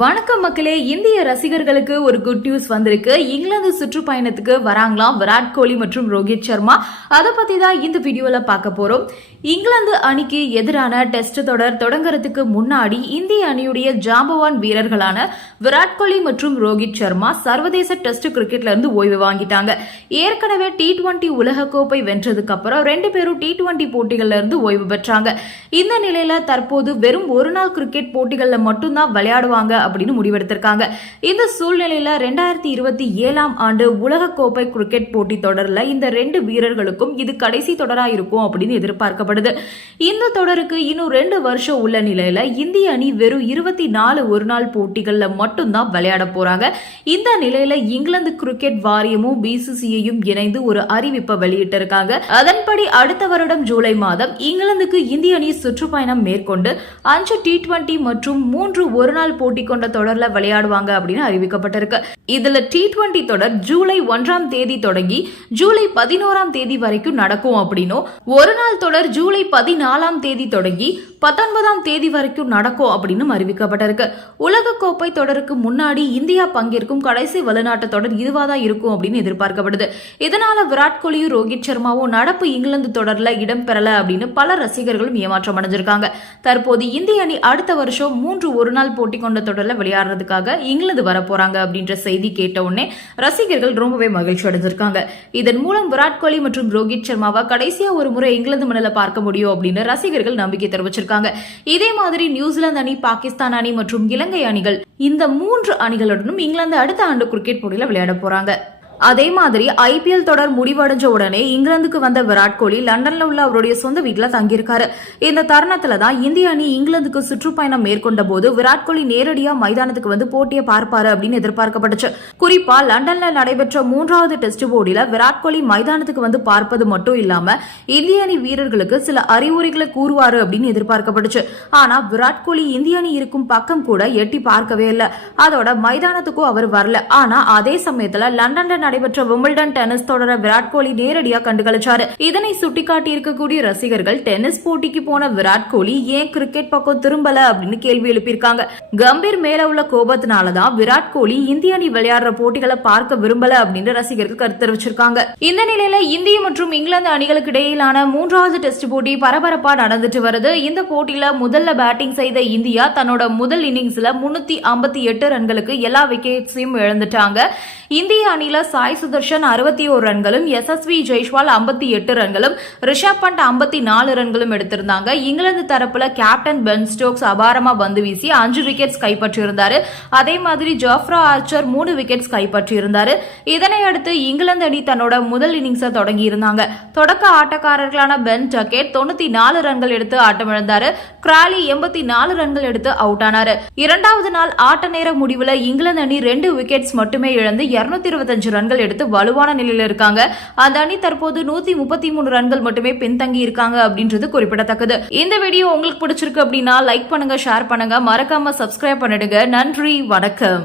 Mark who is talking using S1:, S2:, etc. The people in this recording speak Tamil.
S1: வணக்கம் மக்களே இந்திய ரசிகர்களுக்கு ஒரு குட் நியூஸ் வந்திருக்கு. இங்கிலாந்து சுற்றுப்பயணத்துக்கு வராங்களாம் விராட் கோலி மற்றும் ரோஹித் சர்மா. அதை பத்தி தான் இந்த வீடியோல பார்க்க போறோம். இங்கிலாந்து அணிக்கு எதிரான டெஸ்ட் தொடர் தொடங்குறதுக்கு முன்னாடி இந்திய அணியுடைய ஜாம்பவான் வீரர்களான விராட் கோலி மற்றும் ரோஹித் சர்மா சர்வதேச டெஸ்ட் கிரிக்கெட்ல இருந்து ஓய்வு வாங்கிட்டாங்க. ஏற்கனவே டி டுவெண்டி உலகக்கோப்பை வென்றதுக்கு அப்புறம் ரெண்டு பேரும் டி டுவெண்டி போட்டிகள்ல இருந்து ஓய்வு பெற்றாங்க. இந்த நிலையில தற்போது வெறும் ஒரு நாள் கிரிக்கெட் போட்டிகள்ல மட்டும்தான் விளையாடுவாங்க அப்படின்னு முடிவெடுத்திருக்காங்க. இந்த சூழ்நிலையில ரெண்டாயிரத்தி இருபத்தி ஏழாம் ஆண்டு உலக கோப்பை கிரிக்கெட் போட்டி தொடர்ல இந்த ரெண்டு வீரர்களுக்கும் இது கடைசி தொடரா இருக்கும் அப்படின்னு எதிர்பார்க்கப்படுது. இந்த தொடருக்கு இன்னும் ரெண்டு வருஷம் உள்ள நிலையில இந்திய அணி வெறும் இருபத்தி நாலு ஒரு நாள் போட்டிகள்ல மட்டும்தான் விளையாட போறாங்க. இந்த நிலையில இங்கிலாந்து கிரிக்கெட் வாரியமும் பிசிசிஐயும் இணைந்து ஒரு அறிவிப்பை வெளியிட்டிருக்காங்க. அதன்படி அடுத்த வருடம் ஜூலை மாதம் இங்கிலாந்துக்கு இந்திய அணி சுற்றுப்பயணம் மேற்கொண்டு அஞ்சு டி டுவெண்டி மற்றும் மூன்று ஒருநாள் போட்டிக்கு கொண்ட தொடர்ல விளையாடுவாங்க அப்படின்னு அறிவிக்கப்பட்டிருக்கு. இதுல டி டுவெண்டி தொடர் ஜூலை ஒன்றாம் தேதி தொடங்கி ஜூலை பதினோராம் தேதி வரைக்கும் நடக்கும் அப்படின்னும் ஒரு நாள் தொடர் ஜூலை பதினாலாம் தேதி தொடங்கி பத்தொன்பதாம் தேதி வரைக்கும் நடக்கும் அப்படின்னு அறிவிக்கப்பட்டிருக்கு. உலக கோப்பை தொடருக்கு முன்னாடி இந்தியா பங்கேற்கும் கடைசி வெளிநாட்டு தொடர் இதுவா தான் இருக்கும் அப்படின்னு எதிர்பார்க்கப்படுது. இதனால விராட் கோலியும் ரோஹித் சர்மாவும் நடப்பு இங்கிலாந்து தொடர்ல இடம்பெறல அப்படின்னு பல ரசிகர்களும் ஏமாற்றம் அடைஞ்சிருக்காங்க. தற்போது இந்திய அணி அடுத்த வருஷம் மூன்று ஒரு நாள் போட்டி கொண்ட தொடரில் விளையாடுறதுக்காக இங்கிலாந்து வரப்போறாங்க அப்படின்ற செய்தி கேட்ட உடனே ரசிகர்கள் ரொம்பவே மகிழ்ச்சி அடைஞ்சிருக்காங்க. இதன் மூலம் விராட் கோலி மற்றும் ரோஹித் சர்மாவை கடைசியா ஒரு முறை இங்கிலாந்து மண்ணில் பார்க்க முடியும் அப்படின்னு ரசிகர்கள் நம்பிக்கை தெரிவிச்சிருக்காங்க. இதே மாதிரி நியூசிலாந்து அணி பாகிஸ்தான் அணி மற்றும் இலங்கை அணிகள் இந்த மூன்று அணிகளுடனும் இங்கிலாந்து அடுத்த ஆண்டு கிரிக்கெட் போட்டியில விளையாட போறாங்க. அதே மாதிரி ஐபிஎல் தொடர் முடிவடைஞ்ச உடனே இங்கிலாந்துக்கு வந்த விராட் கோலி லண்டன்ல உள்ள அவருடைய சொந்த வீட்டில் தங்கியிருக்காரு. இந்த தருணத்துல தான் இந்திய அணி இங்கிலாந்துக்கு சுற்றுப்பயணம் மேற்கொண்ட போது விராட் கோலி நேரடியா மைதானத்துக்கு வந்து போட்டியை பார்ப்பாரு அப்படின்னு எதிர்பார்க்கப்பட்டுச்சு. குறிப்பா லண்டன்ல நடைபெற்ற மூன்றாவது டெஸ்ட் போட்டியில விராட் கோலி மைதானத்துக்கு வந்து பார்ப்பது மட்டும் இல்லாம இந்திய அணி வீரர்களுக்கு சில அறிவுரைகளை கூறுவாரு அப்படின்னு எதிர்பார்க்கப்பட்டுச்சு. ஆனா விராட் கோலி இந்திய அணி இருக்கும் பக்கம் கூட எட்டி பார்க்கவே இல்லை. அதோட மைதானத்துக்கும் அவர் வரல. ஆனா அதே சமயத்துல லண்டன்ல நடைபெற்ற விம்பிள்டன் டென்னிஸ் தொடரை விராட் கோலி நேரடியாக கண்டுகளிச்சாரு. இதனை சுட்டிக்காட்டியிருக்கக்கூடிய ரசிகர்கள் டென்னிஸ் போட்டிக்கு போன விராட் கோலி ஏன் கிரிக்கெட் பக்கம் திரும்பல? அப்படின்னு கேள்வி எழுப்பியிருக்காங்க. கம்பீர் மேல உள்ள கோபத்தினாலதான் விராட் கோலி இந்திய அணி விளையாடுற போட்டிகளை பார்க்க விரும்பல அப்படின்னு ரசிகர்கள் கருத்து தெரிவிச்சிருக்காங்க. இந்த நிலையில இந்திய மற்றும் இங்கிலாந்து அணிகளுக்கு இடையிலான மூன்றாவது டெஸ்ட் போட்டி பரபரப்பா நடந்துட்டு வருது. இந்த போட்டியில முதல்ல பேட்டிங் செய்த இந்தியா தன்னோட முதல் இன்னிங்ஸ்ல முன்னூத்தி ஐம்பத்தி எட்டு ரன்களுக்கு எல்லா விக்கெட்ஸையும் இழந்துட்டாங்க. இந்திய அணியில சாய் சுதர்ஷன் அறுபத்தி ஒரு ரன்களும் எஸ்எஸ்வி ஜெய்ஷ்வால் ஐம்பத்தி எட்டு ரன்களும் ரிஷப் பண்ட் ஐம்பத்தி நாலு ரன்களும் எடுத்திருந்தாங்க. இங்கிலாந்து தரப்புல கேப்டன் பென் ஸ்டோக்ஸ் அபாரமா பந்து வீசி அஞ்சு விக்கெட்ஸ் கைப்பற்றியிருந்தாரு. அதே மாதிரி ஜோஃப்ரா ஆர்ச்சர் மூணு விக்கெட்ஸ் கைப்பற்றியிருந்தாரு. இதனை அடுத்து இங்கிலாந்து அணி தன்னோட முதல் இன்னிங்ஸை தொடங்கி இருந்தாங்க தொடக்க ஆட்டக்காரர்களான பென் டக்கெட் தொண்ணூத்தி நாலு ரன்கள் எடுத்து ஆட்டமிழந்தாரு. கிராலி எண்பத்தி நாலு ரன்கள் எடுத்து அவுட் ஆனாரு இரண்டாவது நாள் ஆட்ட நேர முடிவுல இங்கிலாந்து அணி ரெண்டு விக்கெட்ஸ் மட்டுமே இழந்து இருநூத்தி இருபத்தஞ்சு ரன்கள் எடுத்து வலுவான நிலையில இருக்காங்க. அந்த அணி தற்போது நூத்தி முப்பத்தி மூணு ரன்கள் மட்டுமே பின்தங்கி இருக்காங்க அப்படின்றது குறிப்பிடத்தக்கது. இந்த வீடியோ உங்களுக்கு பிடிச்சிருக்கு அப்படின்னா லைக் பண்ணுங்க ஷேர் பண்ணுங்க. மறக்காம சப்ஸ்கிரைப் பண்ணிடுங்க. நன்றி வணக்கம்.